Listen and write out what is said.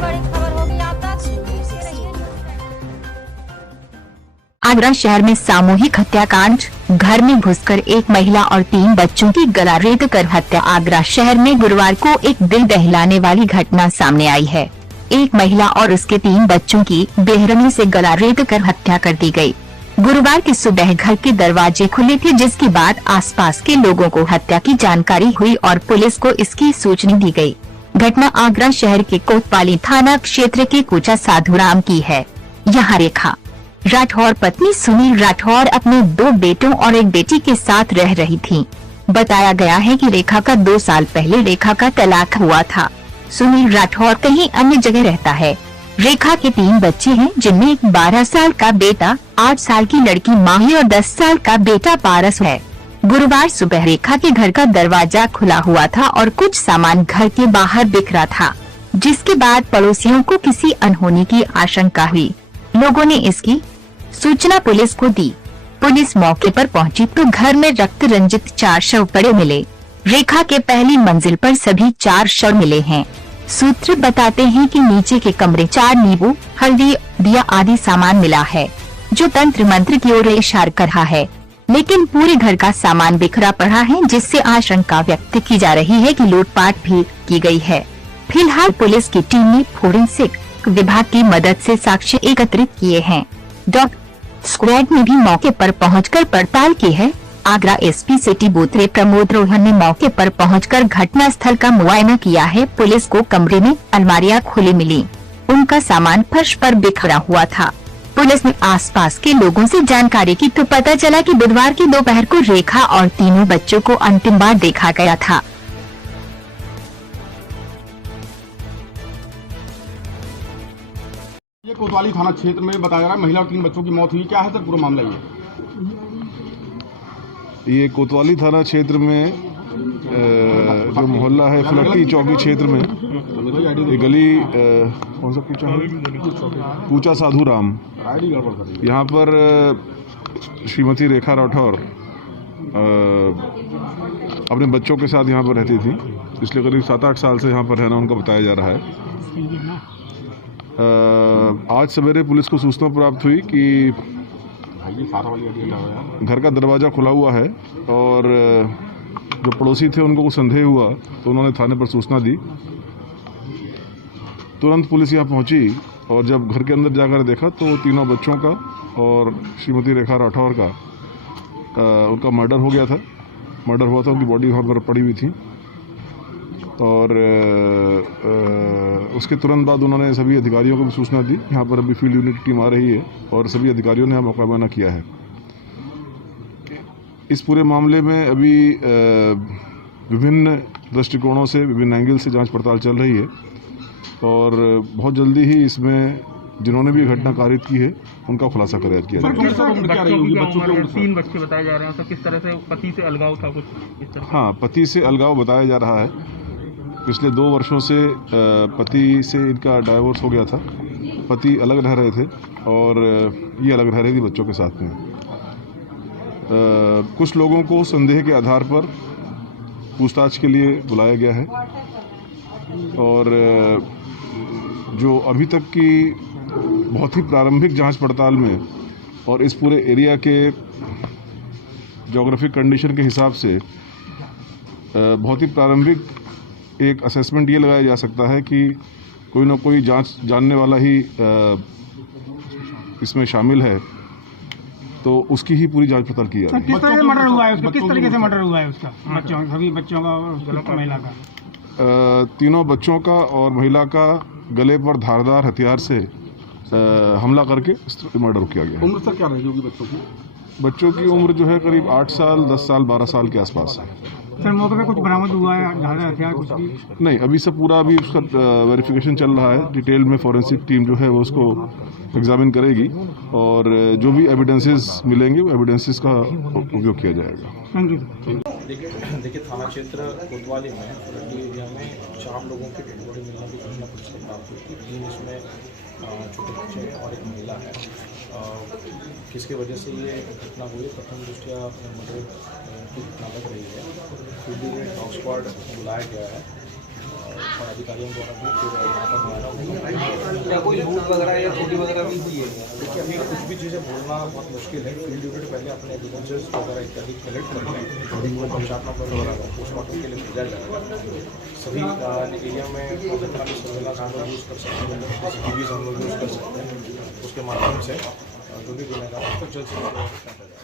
बड़ी खबर होगी आप तक। आगरा शहर में सामूहिक हत्याकांड, घर में घुसकर एक महिला और 3 बच्चों की गला रेत कर हत्या। आगरा शहर में गुरुवार को एक दिल दहलाने वाली घटना सामने आई है। एक महिला और उसके 3 बच्चों की बेरहमी से गला रेत कर हत्या कर दी गई। गुरुवार की सुबह घर के दरवाजे खुले थे, जिसके बाद आसपास के लोगों को हत्या की जानकारी हुई और पुलिस को इसकी सूचना दी गई। घटना आगरा शहर के कोतवाली थाना क्षेत्र के कूचा साधुराम की है। यहाँ रेखा राठौर पत्नी सुनील राठौर अपने 2 बेटों और एक बेटी के साथ रह रही थीं। बताया गया है कि रेखा का 2 साल पहले रेखा का तलाक हुआ था। सुनील राठौर कहीं अन्य जगह रहता है। रेखा के 3 बच्चे हैं, जिनमें एक 12 साल का बेटा, 8 साल की लड़की माही और 10 साल का बेटा पारस है। गुरुवार सुबह रेखा के घर का दरवाजा खुला हुआ था और कुछ सामान घर के बाहर बिखरा था, जिसके बाद पड़ोसियों को किसी अनहोनी की आशंका हुई। लोगों ने इसकी सूचना पुलिस को दी। पुलिस मौके पर पहुंची तो घर में रक्त रंजित 4 शव पड़े मिले। रेखा के पहली मंजिल पर सभी 4 शव मिले हैं। सूत्र बताते हैं कि नीचे के कमरे 4 नींबू, हल्दी, दिया आदि सामान मिला है, जो तंत्र मंत्र की ओर इशारा कर रहा है। लेकिन पूरे घर का सामान बिखरा पड़ा है, जिससे आशंका व्यक्त की जा रही है कि लूटपाट भी की गई है। फिलहाल पुलिस की टीम ने फोरेंसिक विभाग की मदद से साक्ष्य एकत्रित किए हैं। डॉग स्क्वाड ने भी मौके पर पहुंचकर पड़ताल की है। आगरा एसपी सिटी बोत्रे प्रमोद रोहन ने मौके पर पहुंचकर घटना स्थल का मुआयना किया है। पुलिस को कमरे में अलमारियां खुली मिली, उनका सामान फर्श पर बिखरा हुआ था। पुलिस ने आसपास के लोगों से जानकारी की तो पता चला कि बुधवार की दोपहर को रेखा और तीनों बच्चों को अंतिम बार देखा गया था। ये कोतवाली थाना क्षेत्र में बताया जा रहा है महिला और 3 बच्चों की मौत हुई। क्या है सर पूरा मामला? ये कोतवाली थाना क्षेत्र में जो मोहल्ला है फलट्टी चौकी क्षेत्र में ये गली कौन सा कूचा है? कूचा साधुराम। यहाँ पर श्रीमती रेखा राठौर अपने बच्चों के साथ यहाँ पर रहती थी। पिछले करीब 7-8 साल से यहाँ पर रहना उनका बताया जा रहा है। आज सवेरे पुलिस को सूचना प्राप्त हुई कि घर का दरवाज़ा खुला हुआ है और जो पड़ोसी थे उनको कुछ संदेह हुआ तो उन्होंने थाने पर सूचना दी। तुरंत पुलिस यहाँ पहुँची और जब घर के अंदर जाकर देखा तो तीनों बच्चों का और श्रीमती रेखा राठौर का उनका मर्डर हो गया था। मर्डर हुआ था, उनकी बॉडी वहाँ पर पड़ी हुई थी और उसके तुरंत बाद उन्होंने सभी अधिकारियों को भी सूचना दी। यहाँ पर अभी फील्ड यूनिट टीम आ रही है और सभी अधिकारियों ने मुकाबला किया है। इस पूरे मामले में अभी विभिन्न दृष्टिकोणों से, विभिन्न एंगल से जांच पड़ताल चल रही है और बहुत जल्दी ही इसमें जिन्होंने भी घटना कारित की है उनका खुलासा किया जाएगा। 3 बच्चे बताए जा रहे हैं, तो किस तरह से पति से अलगाव था कुछ इस तरह? हाँ, पति से अलगाव बताया जा रहा है। पिछले 2 वर्षों से पति से इनका डाइवोर्स हो गया था। पति अलग रह रहे थे और ये अलग रह रही थी बच्चों के साथ में। कुछ लोगों को संदेह के आधार पर पूछताछ के लिए बुलाया गया है और जो अभी तक की बहुत ही प्रारंभिक जांच पड़ताल में और इस पूरे एरिया के ज्योग्राफिक कंडीशन के हिसाब से बहुत ही प्रारंभिक एक असेसमेंट ये लगाया जा सकता है कि कोई ना कोई जांच जानने वाला ही इसमें शामिल है, तो उसकी ही पूरी जांच पड़ताल की जाएगी। किस तरह से मर्डर हुआ है उसका? किस तरीके से मर्डर हुआ है उसका? सभी बच्चों का और महिला का? तीनों बच्चों का और महिला का गले पर धारदार हथियार से हमला करके मर्डर किया गया। उम्र सर क्या रहेगी होगी बच्चों की? बच्चों की उम्र जो है करीब 8 साल, 10 साल, 12 साल के आसपास है। सर मौके पे कुछ बरामद हुआ है धारदार हथियार कुछ भी? नहीं, अभी सब पूरा अभी उसका वेरिफिकेशन चल रहा है। डिटेल में फॉरेंसिक टीम जो है वो उसको एग्जामिन करेगी और जो भी एविडेंसेस मिलेंगे वो एविडेंसेस का उपयोग किया जाएगा। Thank you. देखिए थाना क्षेत्र कोतवाली में फलट्टी एरिया में 4 लोगों की डेड बॉडी मिलने की घटना पुलिस को प्राप्त हुई थी। 3 इसमें छोटे बच्चे और एक महिला है। किसकी वजह से ये घटना हुई, प्रथम दृष्टया मर्डर की घटना लग रही है। फिर भी डॉग स्क्वाड बुलाया गया है। और अधिकारियों द्वारा भी फिर वहाँ पर मुआयना होगा। क्या कोई लूट वगैरह या चोरी वगैरह भी हुई है? देखिए अभी कुछ भी चीज़ें बोलना बहुत मुश्किल है। फील्ड यूनिट पहले अपने एविडेंसेस वगैरह इत्यादि कलेक्ट कर रहे हैं, उनको पंचायत नंबर पोस्टमार्टम के लिए भेजा जाएगा। सभी एरिया में इलेक्ट्रॉनिक सर्वेलेंस हम लोग यूज़ कर सकते हैं, CCTVs हम लोग यूज़ कर सकते हैं। उसके माध्यम से जो भी गुनहगार है उसको जल्द से जल्द